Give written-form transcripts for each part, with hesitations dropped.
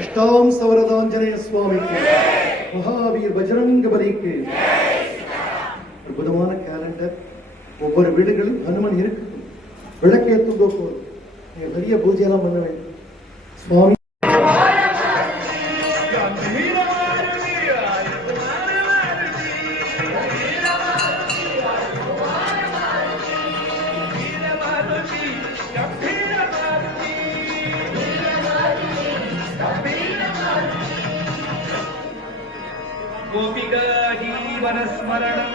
इष्टाम सवरदांजनेय स्वामी के महावीर बजरंग बली के அற்புதமான கேலண்டர். ஒவ்வொரு வீடுகளும் ஹனுமன் இருக்கு. விளக்கேற்றுங்கோ போதும். பெரிய பூஜையெல்லாம் பண்ண வேண்டும். சுவாமி गोपिका जीवन स्मरणं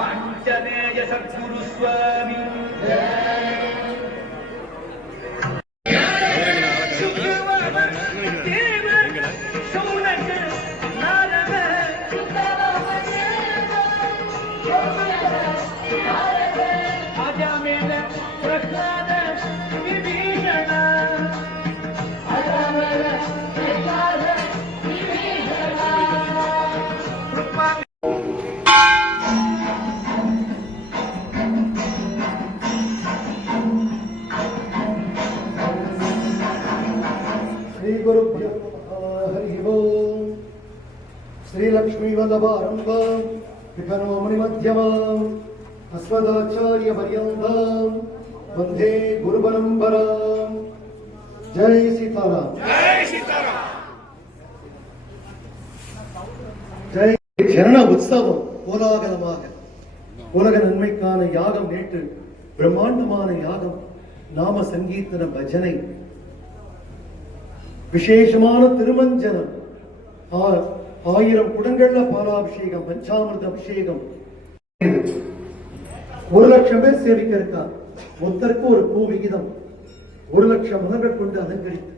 आञ्जनेय सद्गुरु स्वामी गुरुभ्यो हरि ओम. श्री लक्ष्मी वल्लभारंभ विघ्नो मुनिमध्यमाम् अस्मदाचार्य पर्यन्तां वंदे गुरु परंपरां. जय सीताराम. जय सीताराम. जय சரண உற்சவம் கோலாகலமாக உலக நன்மைக்கான யாகம் நேற்று பிரம்மாண்டமான யாகம் நாம சங்கீர்த்தன பஜனை விசேஷமான திருமஞ்சனம் 1000 குடங்கள்ல பாலாபிஷேகம் பஞ்சாமிர்த அபிஷேகம் 1,00,000 பேர் சேவிக்க இருக்கார். ஒருத்தருக்கு ஒரு பூ விகிதம் 1,00,000 மலர்கள் கொண்டு அலங்கரித்து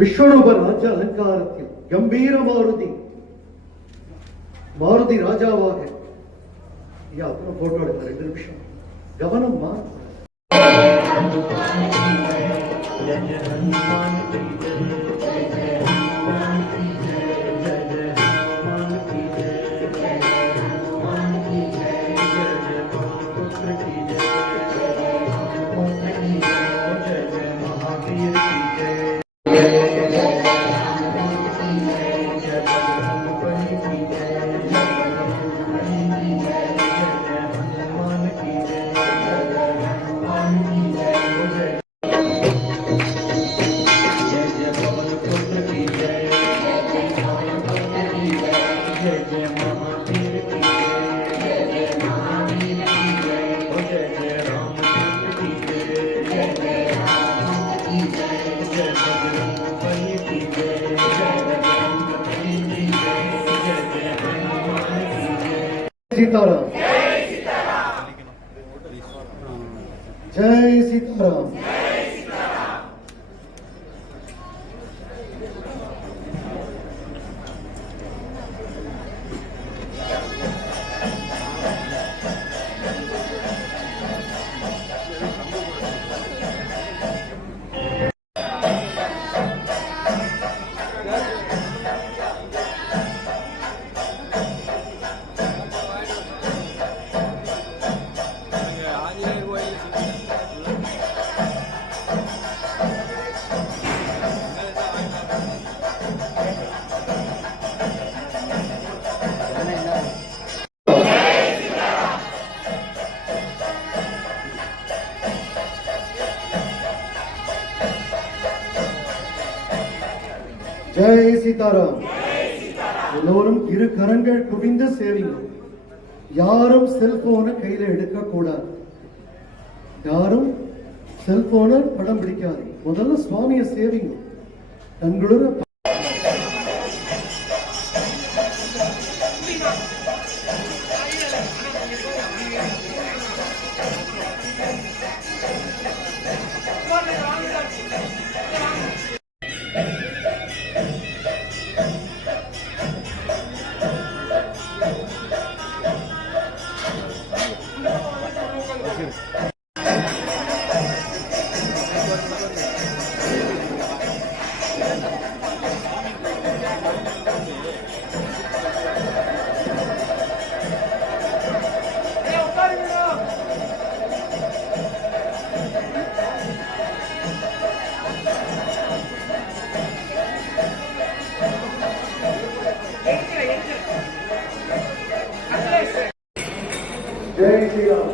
விஸ்வரூப ராஜ அலங்காரத்தில் கம்பீர மாருதி ராஜாவாக அப்புறம் போட்டோ எடுத்த 2 நிமிஷம் கவனம் सीताराम. जय सीताराम. जय सीताराम. எல்லோரும் இரு கரங்கள் குவிந்து சேவிங்க. யாரும் செல்போனை கையில எடுக்க கூடாது. யாரும் செல்போனை படம் பிடிக்காது. முதல்ல சுவாமியை சேவிங்க. தங்களோட ಜೈ ಶ್ರೀರಾಮ್.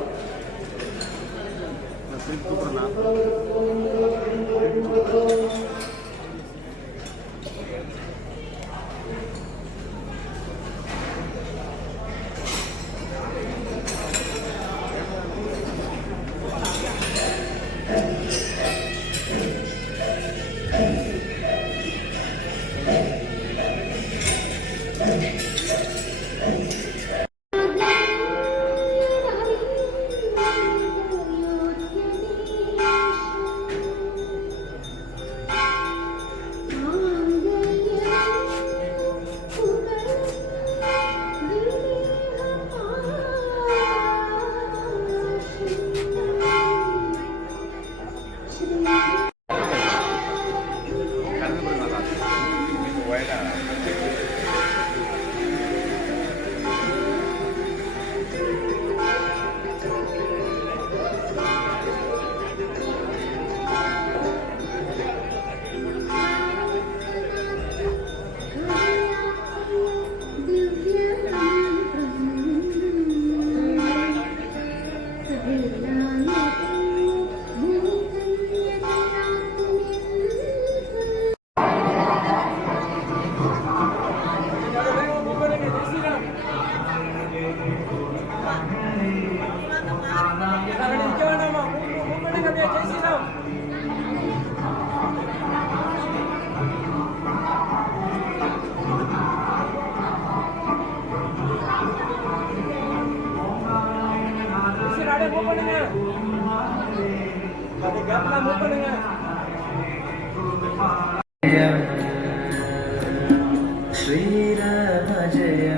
श्रीराम जय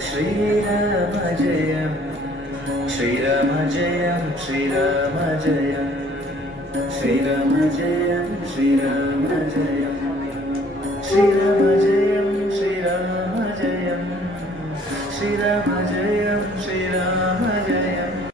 श्रीराम जय श्रीराम जय श्रीराम जय श्रीराम जय श्रीराम जय श्रीराम जय श्रीराम जय श्रीराम जय श्रीराम